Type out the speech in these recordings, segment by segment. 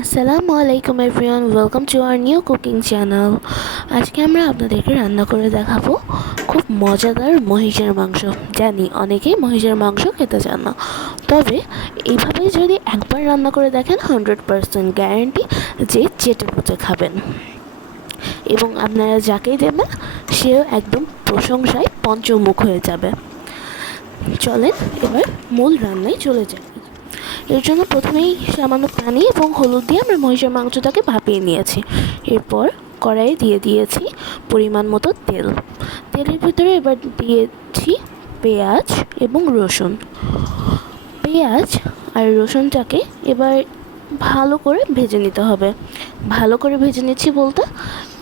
আসসালামু আলাইকুম everyone, welcome to our new cooking channel. আজকে আমরা আপনাদেরকে রান্না করে দেখাবো খুব মজাদার মহিষের মাংস। জানি অনেকেই মহিষের মাংস খেতে চান না, তবে এইভাবে যদি একবার রান্না করে দেখেন 100% গ্যারান্টি যে চেটে পুটে খাবেন, এবং আপনারা যাকেই দেবেন সেও একদম প্রশংসায় পঞ্চমুখ হয়ে যাবে। চলেন এবার মূল রান্নায় চলে যাই। এর জন্য প্রথমেই সামান্য পানি এবং হলুদ দিয়ে আমরা মহিষের মাংসটাকে ভাপিয়ে নিয়েছি। এরপর কড়াইয়ে দিয়ে দিয়েছি পরিমাণ মতো তেল। তেলের ভিতরে এবার দিয়েছি পেঁয়াজ এবং রসুন। পেঁয়াজ আর রসুনটাকে এবার ভালো করে ভেজে নিতে হবে। ভালো করে ভেজে নিচ্ছি বলতে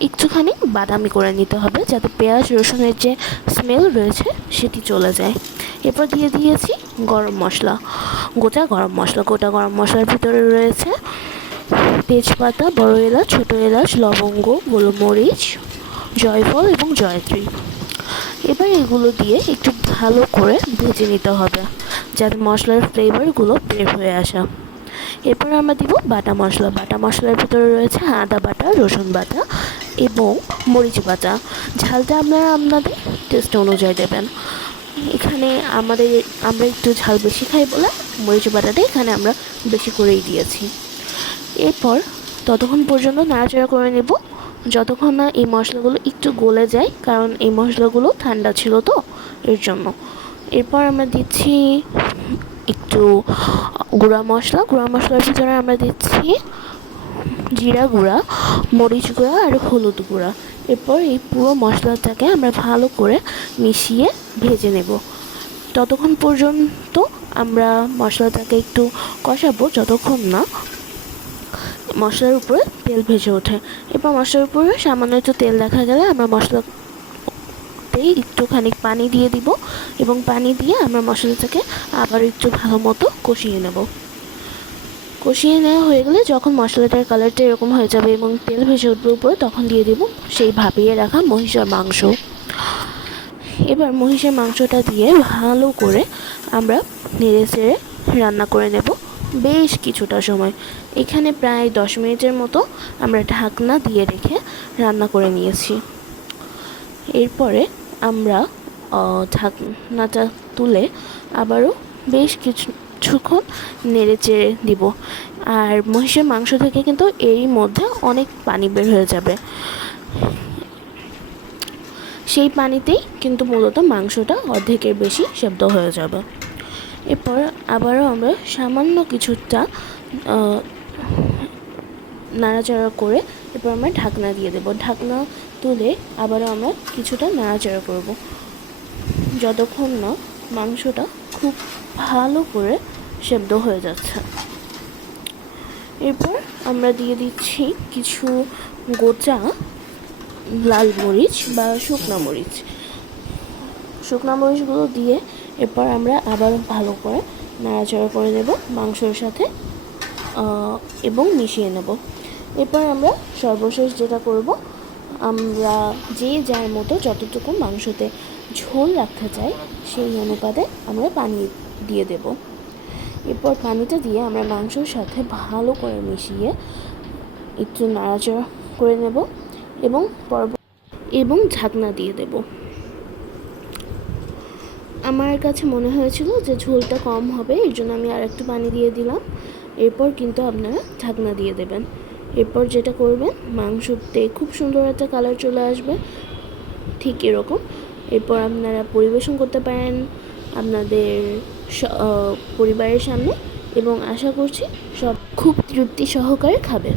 একটুখানি বাদামি করে নিতে হবে, যাতে পেঁয়াজ রসুনের যে স্মেল রয়েছে সেটি চলে যায়। এরপর দিয়ে দিয়েছি গরম মশলা, গোটা গরম মশলার ভিতরে রয়েছে তেজপাতা, বড় এলাচ, ছোটো এলাচ, লবঙ্গ, গোলমরিচ, জয়ফল এবং জয়ত্রী। এবার এগুলো দিয়ে একটু ভালো করে ভেজে নিতে হবে, যাতে মশলার ফ্লেভারগুলো বের হয়ে আসে। এরপর আমরা দিব বাটা মশলার ভিতরে রয়েছে আদা বাটা, রসুন বাটা এবং মরিচ বাটা। ঝালটা আপনারা আপনাদের টেস্ট অনুযায়ী দেবেন। এখানে আমরা একটু ঝাল বেশি খাই বলে মরিচ বাটাটা এখানে আমরা বেশি করেই দিয়েছি। এরপর ততক্ষণ পর্যন্ত নাড়াচাড়া করে নেব যতক্ষণ না এই মশলাগুলো একটু গলে যায়, কারণ এই মশলাগুলো ঠান্ডা ছিল তো, এর জন্য। এরপর আমরা দিচ্ছি একটু গুঁড়া মশলার ভিতরে আমরা দিচ্ছি জিরা গুঁড়া, মরিচ গুঁড়া আর হলুদ গুঁড়া। এরপর এই পুরো মশলাটাকে আমরা ভালো করে মিশিয়ে ভেজে নেব। ততক্ষণ পর্যন্ত আমরা মশলাটাকে একটু কষাবো যতক্ষণ না মশলার উপরে তেল ভেসে ওঠে। এরপর মশলার উপরে সামান্য একটু তেল দেখা গেলে আমরা মশলাতেই একটুখানি পানি দিয়ে দিব, এবং পানি দিয়ে আমরা মশলাটাকে আবার একটু ভালো মতো কষিয়ে নেব। কষিয়ে নেওয়া হয়ে গেলে যখন মশলাটার কালারটা এরকম হয়ে যাবে এবং তেল ভেসে উঠবে উপরে, তখন দিয়ে দেব সেই ভাপিয়ে রাখা মহিষের মাংস। এবার মহিষের মাংসটা দিয়ে ভালো করে আমরা নেড়ে চেড়ে রান্না করে নেব বেশ কিছুটা সময়। এখানে প্রায় 10 মিনিটের মতো আমরা ঢাকনা দিয়ে রেখে রান্না করে নিয়েছি। এরপরে আমরা ঢাকনাটা তুলে আবারও বেশ কিছুক্ষণ নেড়ে চেড়ে দিব। আর মহিষের মাংস থেকে কিন্তু এরই মধ্যে অনেক পানি বের হয়ে যাবে, সেই পানিতেই কিন্তু মূলত মাংসটা অর্ধেকের বেশি সেদ্ধ হয়ে যাবে। এরপর আবারও আমরা সামান্য কিছুটা নাড়াচাড়া করে এরপর আমরা ঢাকনা দিয়ে দেব। ঢাকনা তুলে আবারও আমরা কিছুটা নাড়াচাড়া করব যতক্ষণ না মাংসটা খুব ভালো করে সেদ্ধ হয়ে যাচ্ছে। এরপর আমরা দিয়ে দিচ্ছি কিছু গোটা লাল মরিচ বা শুকনো মরিচগুলো দিয়ে এরপর আমরা আবার ভালো করে নাড়াচাড়া করে নেব মাংসর সাথে এবং মিশিয়ে নেব। এরপর আমরা সর্বশেষ যেটা করব, আমরা যে যার মতো যতটুকু মাংসতে ঝোল রাখতে চাই সেই অনুপাতে আমরা পানি দিয়ে দেব। এরপর পানিটা দিয়ে আমরা মাংসর সাথে ভালো করে মিশিয়ে একটু নাড়াচাড়া করে নেব এবং ঢাকনা দিয়ে দেব। আমার কাছে মনে হয়েছিল যে ঝোলটা কম হবে, এর জন্য আমি আর একটু পানি দিয়ে দিলাম। এরপর কিন্তু আপনারা ঢাকনা দিয়ে দেবেন। এরপর যেটা করবেন, মাংসতে খুব সুন্দর একটা কালার চলে আসবে ঠিক এরকম। এরপর আপনারা পরিবেশন করতে পারেন আপনাদের পরিবারের সামনে, এবং আশা করছি সব খুব তৃপ্তি সহকারে খাবে।